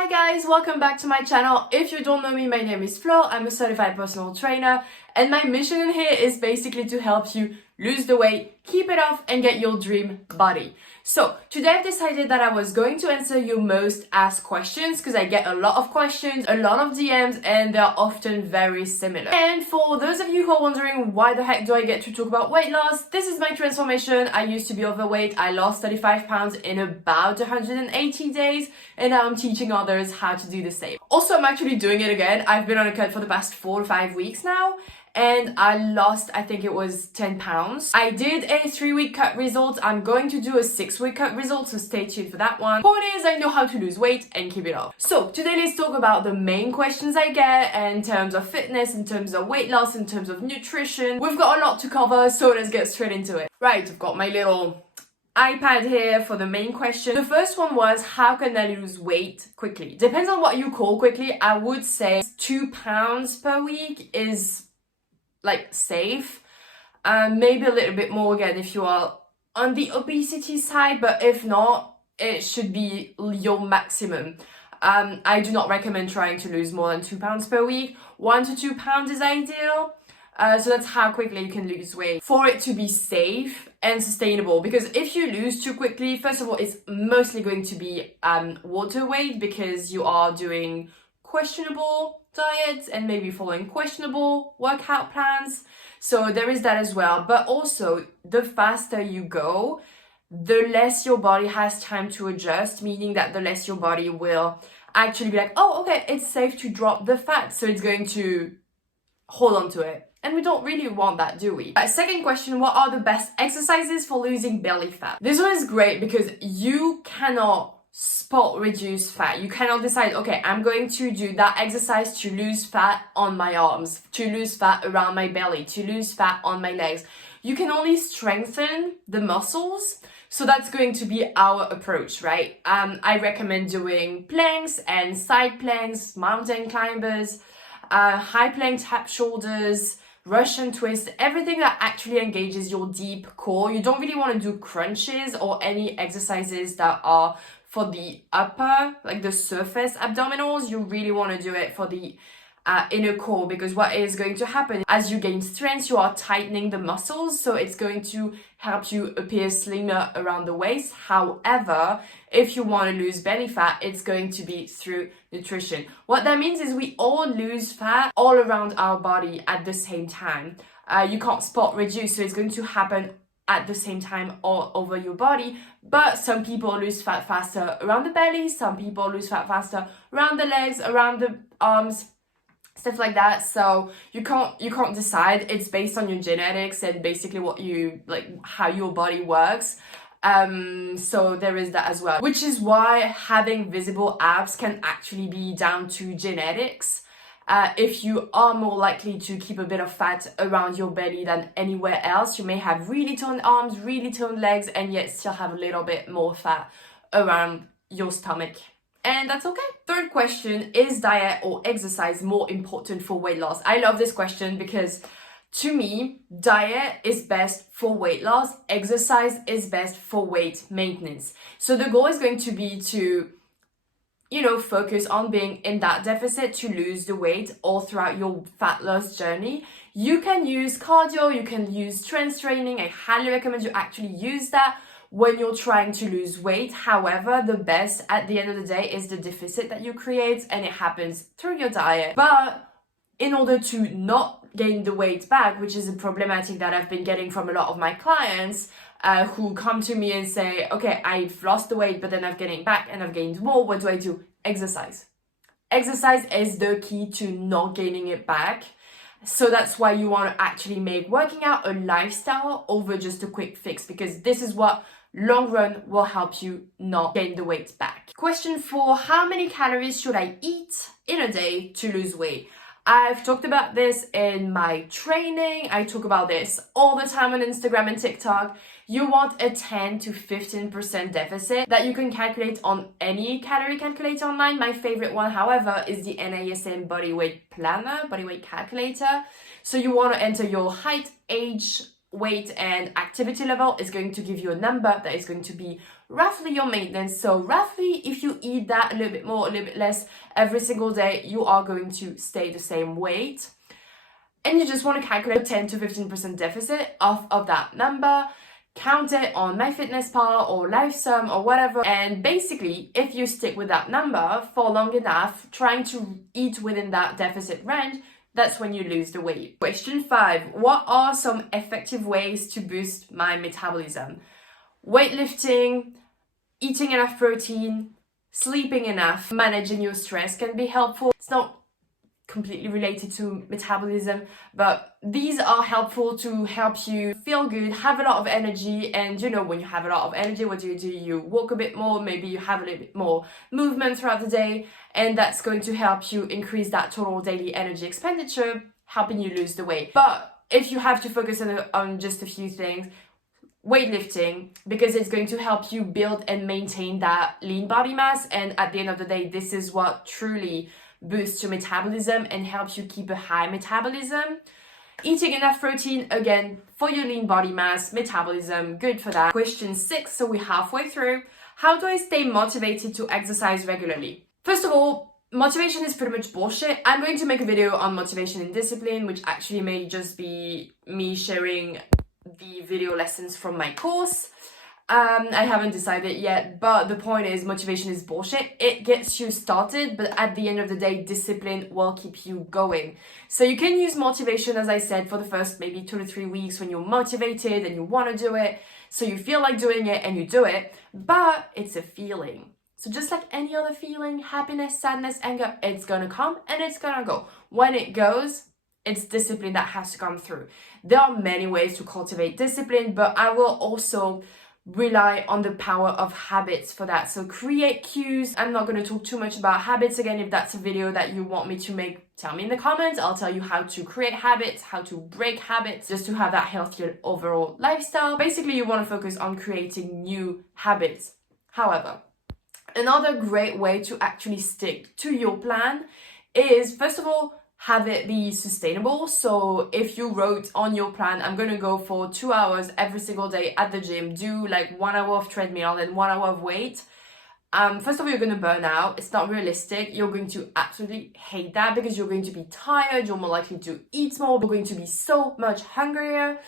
Hi guys, welcome back to my channel. If you don't know me, my name is Flo. I'm a certified personal trainer and my mission in here is basically to help you lose the weight, keep it off and get your dream body. So today I've decided that I was going to answer your most asked questions because I get a lot of questions, a lot of DMs, and they're often very similar. And for those of you who are wondering why the heck do I get to talk about weight loss, this is my transformation. I used to be overweight. I lost 35 pounds in about 180 days and now I'm teaching others how to do the same. Also, I'm actually doing it again. I've been on a cut for the past 4 to 5 weeks now and I lost, I think it was 10 pounds. I did a 3-week cut result. I'm going to do a 6-week cut result, so stay tuned for that one. Point is, I know how to lose weight and keep it off. So today let's talk about the main questions I get in terms of fitness, in terms of weight loss, in terms of nutrition. We've got a lot to cover, so let's get straight into it. Right, I've got my little iPad here for the main question. The first one was, how can I lose weight quickly? Depends on what you call quickly. I would say 2 pounds per week is like safe. Maybe a little bit more again if you are on the obesity side, but if not, it should be your maximum. I do not recommend trying to lose more than 2 pounds per week. 1 to 2 pounds is ideal. So that's how quickly you can lose weight for it to be safe and sustainable. Because if you lose too quickly, first of all, it's mostly going to be water weight because you are doing questionable diets and maybe following questionable workout plans. So there is that as well. But also, the faster you go, the less your body has time to adjust, meaning that the less your body will actually be like, oh, okay, it's safe to drop the fat. So it's going to hold on to it. And we don't really want that, do we? Second question, what are the best exercises for losing belly fat? This one is great because you cannot spot reduce fat. You cannot decide, okay, I'm going to do that exercise to lose fat on my arms, to lose fat around my belly, to lose fat on my legs. You can only strengthen the muscles. So that's going to be our approach, right? I recommend doing planks and side planks, mountain climbers, high plank tap shoulders, Russian twist, everything that actually engages your deep core. You don't really want to do crunches or any exercises that are for the upper, like the surface abdominals. You really want to do it for the inner core, because what is going to happen as you gain strength, you are tightening the muscles, so it's going to help you appear slimmer around the waist. However, if you want to lose belly fat, it's going to be through nutrition. What that means is we all lose fat all around our body at the same time. You can't spot reduce, so it's going to happen at the same time all over your body. But some people lose fat faster around the belly, some people lose fat faster around the legs, around the arms, stuff like that. So you can't decide. It's based on your genetics and basically what you like, how your body works. So there is that as well, which is why having visible abs can actually be down to genetics. If you are more likely to keep a bit of fat around your belly than anywhere else, you may have really toned arms, really toned legs, and yet still have a little bit more fat around your stomach. And that's okay. Third question, is diet or exercise more important for weight loss? I love this question because to me, diet is best for weight loss, exercise is best for weight maintenance. So the goal is going to be to, focus on being in that deficit to lose the weight all throughout your fat loss journey. You can use cardio, you can use strength training. I highly recommend you actually use that when you're trying to lose weight. However, the best at the end of the day is the deficit that you create, and it happens through your diet. But in order to not gain the weight back, which is a problematic that I've been getting from a lot of my clients who come to me and say, okay, I've lost the weight, but then I've gained it back and I've gained more. What do I do? Exercise. Exercise is the key to not gaining it back. So that's why you want to actually make working out a lifestyle over just a quick fix, because this is what long run will help you not gain the weight back. Question 4, how many calories should I eat in a day to lose weight? I've talked about this in my training. I talk about this all the time on Instagram and TikTok. You want a 10 to 15% deficit that you can calculate on any calorie calculator online. My favorite one, however, is the NIIFYM body weight planner, body weight calculator. So you want to enter your height, age, weight and activity level is going to give you a number that is going to be roughly your maintenance. So roughly, if you eat that a little bit more, a little bit less every single day, you are going to stay the same weight. And you just want to calculate 10 to 15% deficit of that number, count it on MyFitnessPal or IIFYM or whatever. And basically, if you stick with that number for long enough, trying to eat within that deficit range, that's when you lose the weight. Question 5. What are some effective ways to boost my metabolism? Weightlifting, eating enough protein, sleeping enough, managing your stress can be helpful. It's not completely related to metabolism, but these are helpful to help you feel good, have a lot of energy. And you know, when you have a lot of energy, what do? You walk a bit more, maybe you have a little bit more movement throughout the day, and that's going to help you increase that total daily energy expenditure, helping you lose the weight. But if you have to focus on just a few things, weightlifting, because it's going to help you build and maintain that lean body mass, and at the end of the day, this is what truly boosts your metabolism and helps you keep a high metabolism. Eating enough protein, again, for your lean body mass, metabolism, good for that. Question 6, so we're halfway through. How do I stay motivated to exercise regularly? First of all, motivation is pretty much bullshit. I'm going to make a video on motivation and discipline, which actually may just be me sharing the video lessons from my course. I haven't decided yet, but the point is, motivation is bullshit. It gets you started, but at the end of the day, discipline will keep you going. So you can use motivation, as I said, for the first maybe 2 to 3 weeks when you're motivated and you want to do it. So you feel like doing it and you do it, but it's a feeling. So just like any other feeling, happiness, sadness, anger, it's gonna come and it's gonna go. When it goes, it's discipline that has to come through. There are many ways to cultivate discipline, but I will also rely on the power of habits for that. So create cues. I'm not going to talk too much about habits again. If that's a video that you want me to make, tell me in the comments. I'll tell you how to create habits, how to break habits, just to have that healthier overall lifestyle. Basically, you want to focus on creating new habits. However, another great way to actually stick to your plan is, first of all, have it be sustainable. So if you wrote on your plan, I'm going to go for 2 hours every single day at the gym, do like 1 hour of treadmill and 1 hour of weight. First of all, you're going to burn out. It's not realistic. You're going to absolutely hate that because you're going to be tired. You're more likely to eat more. You're going to be so much hungrier.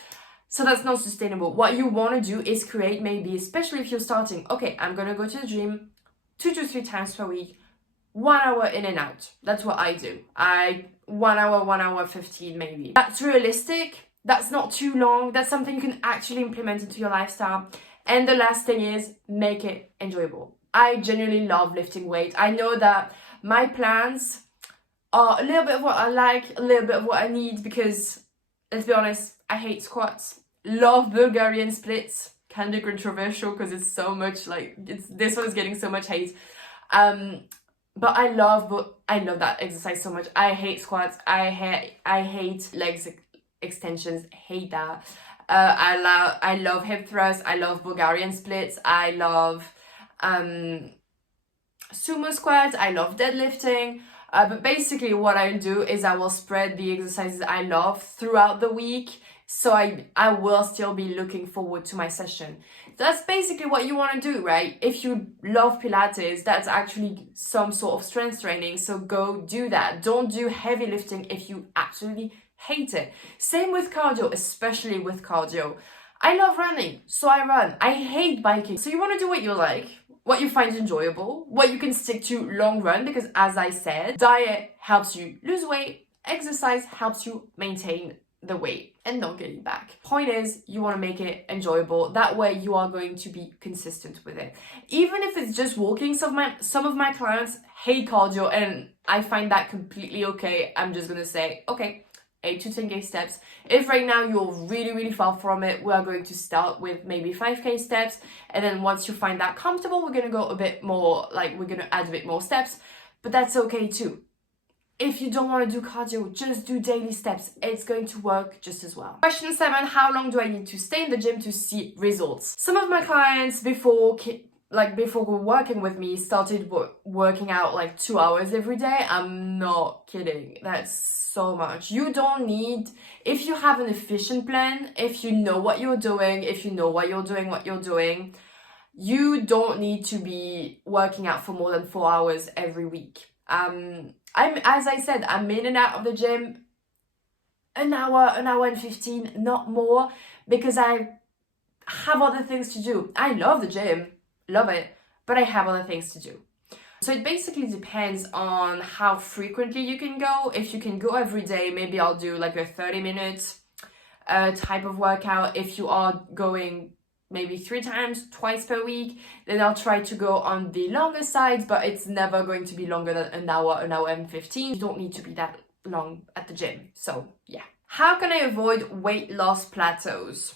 So that's not sustainable. What you want to do is create, maybe, especially if you're starting, okay, I'm going to go to the gym 2 to 3 times per week, 1 hour in and out. That's what I do. 1 hour 15 maybe. That's realistic. That's not too long. That's something you can actually implement into your lifestyle. And the last thing is, make it enjoyable. I genuinely love lifting weights. I know that my plans are a little bit of what I like, a little bit of what I need, because let's be honest, I hate squats. Love Bulgarian splits. Can be controversial because it's so much like, this one is getting so much hate. But I love that exercise so much. I hate squats. I hate legs extensions. Hate that. I love hip thrusts. I love Bulgarian splits. I love sumo squats. I love deadlifting. But basically what I do is I will spread the exercises I love throughout the week. So I will still be looking forward to my session. That's basically what you want to do, right? If you love Pilates, that's actually some sort of strength training. So go do that. Don't do heavy lifting if you absolutely hate it. Same with cardio, especially with cardio. I love running, so I run. I hate biking. So you want to do what you like, what you find enjoyable, what you can stick to long run, because as I said, diet helps you lose weight, exercise helps you maintain the weight and not get it back. Point is, you want to make it enjoyable. That way you are going to be consistent with it. Even if it's just walking, some of my clients hate cardio, and I find that completely okay. I'm just going to say, okay, 8 to 10k steps. If right now you're really far from it, we are going to start with maybe 5k steps, and then once you find that comfortable, we're going to go a bit more, like we're going to add a bit more steps, but that's okay too. If you don't want to do cardio, just do daily steps. It's going to work just as well. Question 7, how long do I need to stay in the gym to see results? Some of my clients, before like before working with me, started working out like 2 hours every day. I'm not kidding. That's so much. You don't need, if you have an efficient plan, if you know what you're doing, if you know what you're doing, you don't need to be working out for more than 4 hours every week. As I said, I'm in and out of the gym an hour and 15, not more, because I have other things to do. I love the gym, love it, but I have other things to do. So it basically depends on how frequently you can go. If you can go every day, maybe I'll do like a 30 minutes type of workout. If you are going maybe 3 times, twice per week, then I'll try to go on the longer side, but it's never going to be longer than an hour and 15. You don't need to be that long at the gym. So yeah. How can I avoid weight loss plateaus?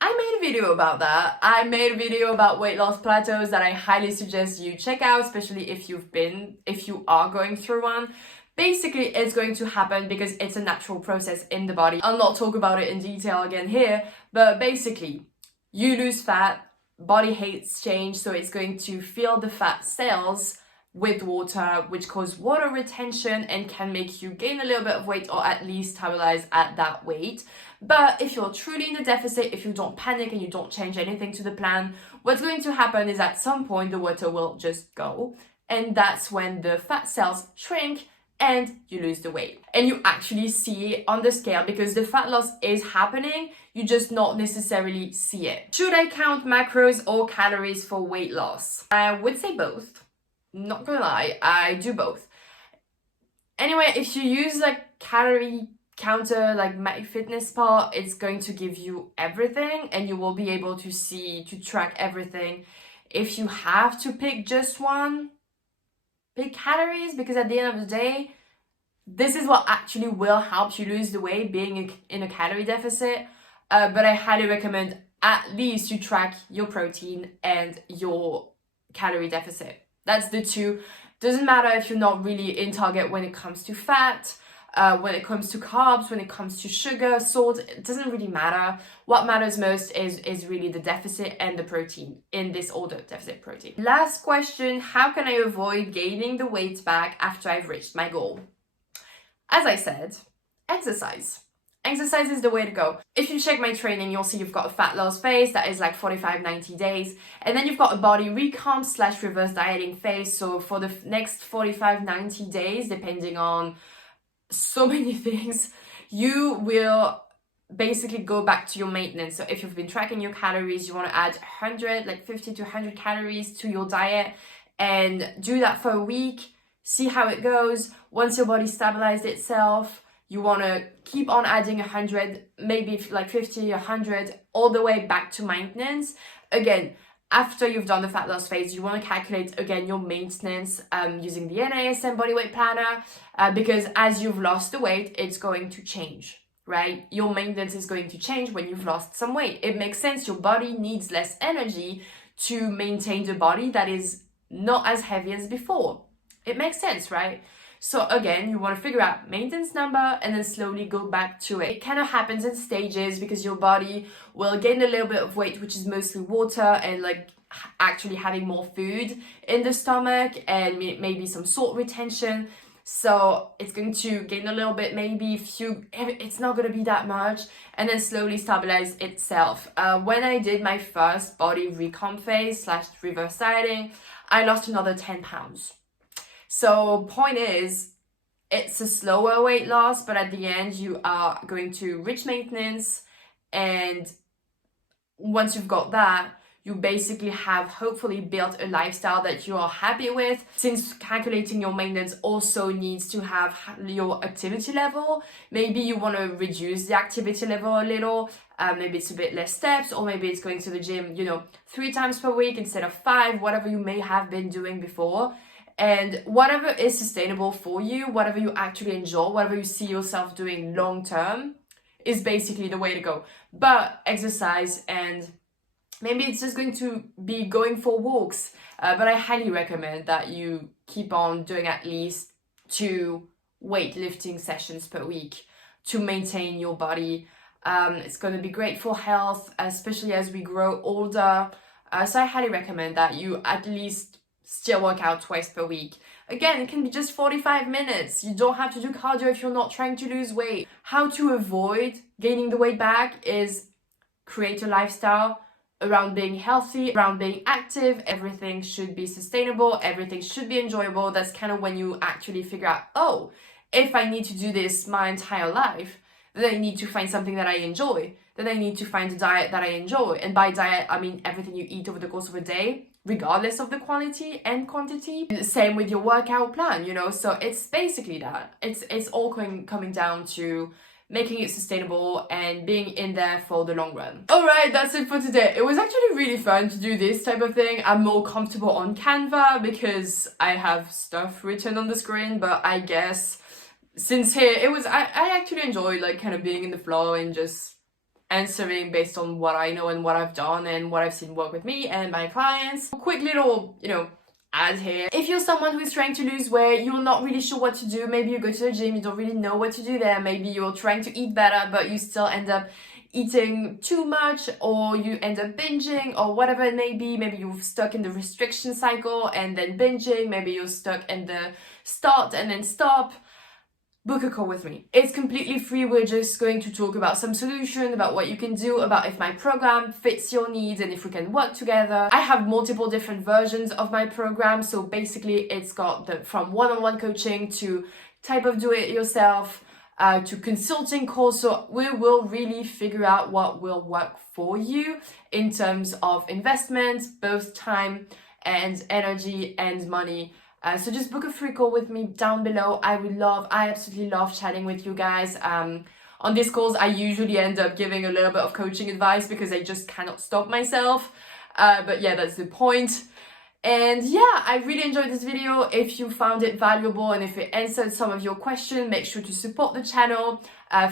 I made a video about that. I made a video about weight loss plateaus that I highly suggest you check out, especially if you are going through one. Basically, it's going to happen because it's a natural process in the body. I'll not talk about it in detail again here, but basically, you lose fat, body hates change, so it's going to fill the fat cells with water, which cause water retention and can make you gain a little bit of weight or at least stabilize at that weight. But if you're truly in a deficit, if you don't panic and you don't change anything to the plan, what's going to happen is at some point the water will just go, and that's when the fat cells shrink and you lose the weight. And you actually see it on the scale because the fat loss is happening, you just not necessarily see it. Should I count macros or calories for weight loss? I would say both. Not gonna lie, I do both. Anyway, if you use like calorie counter like MyFitnessPal, it's going to give you everything and you will be able to track everything. If you have to pick just one, pick calories, because at the end of the day, this is what actually will help you lose the weight, being in a calorie deficit. But I highly recommend at least you track your protein and your calorie deficit. That's the two. Doesn't matter if you're not really in target when it comes to fat, when it comes to carbs, when it comes to sugar, salt, it doesn't really matter. What matters most is really the deficit and the protein, in this order, deficit, protein. Last question, how can I avoid gaining the weight back after I've reached my goal? As I said, exercise. Exercise is the way to go. If you check my training, you'll see you've got a fat loss phase that is like 45-90 days. And then you've got a body recomp / reverse dieting phase. So for the next 45-90 days, depending on so many things, you will basically go back to your maintenance. So if you've been tracking your calories, you want to add 100, like 50 to 100 calories to your diet and do that for a week. See how it goes. Once your body stabilized itself, you want to keep on adding 100, maybe like 50, 100, all the way back to maintenance. Again, after you've done the fat loss phase, you want to calculate again your maintenance using the NISM body weight planner, because as you've lost the weight, it's going to change, right? Your maintenance is going to change when you've lost some weight. It makes sense. Your body needs less energy to maintain the body that is not as heavy as before. It makes sense, right? So again, you want to figure out maintenance number and then slowly go back to it. It kind of happens in stages because your body will gain a little bit of weight, which is mostly water and like actually having more food in the stomach and maybe some salt retention. So it's going to gain a little bit, maybe it's not going to be that much, and then slowly stabilize itself. When I did my first body recomp phase / reverse dieting, I lost another 10 pounds. So point is, it's a slower weight loss, but at the end you are going to reach maintenance, and once you've got that, you basically have hopefully built a lifestyle that you are happy with. Since calculating your maintenance also needs to have your activity level, maybe you want to reduce the activity level a little. Maybe it's a bit less steps, or maybe it's going to the gym, 3 times per week instead of 5, whatever you may have been doing before. And whatever is sustainable for you, whatever you actually enjoy, whatever you see yourself doing long term is basically the way to go. But exercise, and maybe it's just going to be going for walks. But I highly recommend that you keep on doing at least 2 weightlifting sessions per week to maintain your body. It's going to be great for health, especially as we grow older. So I highly recommend that you at least still work out twice per week. Again, it can be just 45 minutes. You don't have to do cardio if you're not trying to lose weight. How to avoid gaining the weight back is create a lifestyle around being healthy, around being active. Everything should be sustainable. Everything should be enjoyable. That's kind of when you actually figure out, oh, if I need to do this my entire life, then I need to find something that I enjoy. Then I need to find a diet that I enjoy. And by diet, I mean everything you eat over the course of a day, regardless of the quality and quantity. Same with your workout plan, you know? So it's basically that. It's all coming down to making it sustainable and being in there for the long run. Alright, that's it for today. It was actually really fun to do this type of thing. I'm more comfortable on Canva because I have stuff written on the screen, but I guess since here, I actually enjoy like kind of being in the flow and just answering based on what I know and what I've done and what I've seen work with me and my clients. Quick little, ad here. If you're someone who is trying to lose weight, you're not really sure what to do, maybe you go to the gym, you don't really know what to do there, maybe you're trying to eat better, but you still end up eating too much, or you end up binging, or whatever it may be. Maybe you're stuck in the restriction cycle and then binging, maybe you're stuck in the start and then stop. Book a call with me. It's completely free. We're just going to talk about some solution, about what you can do, about if my program fits your needs and if we can work together. I have multiple different versions of my program. So basically it's got from one-on-one coaching to type of do-it-yourself to consulting calls. So we will really figure out what will work for you in terms of investment, both time and energy and money. So just book a free call with me down below. I absolutely love chatting with you guys. On these calls, I usually end up giving a little bit of coaching advice because I just cannot stop myself. But yeah, that's the point. And yeah, I really enjoyed this video. If you found it valuable and if it answered some of your questions, make sure to support the channel,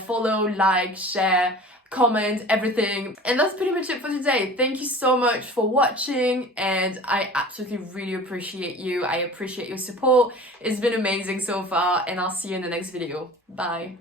follow, like, share, comment, everything. And that's pretty much it for today. Thank you so much for watching, and I absolutely really appreciate you. I appreciate your support. It's been amazing so far, and I'll see you in the next video. Bye.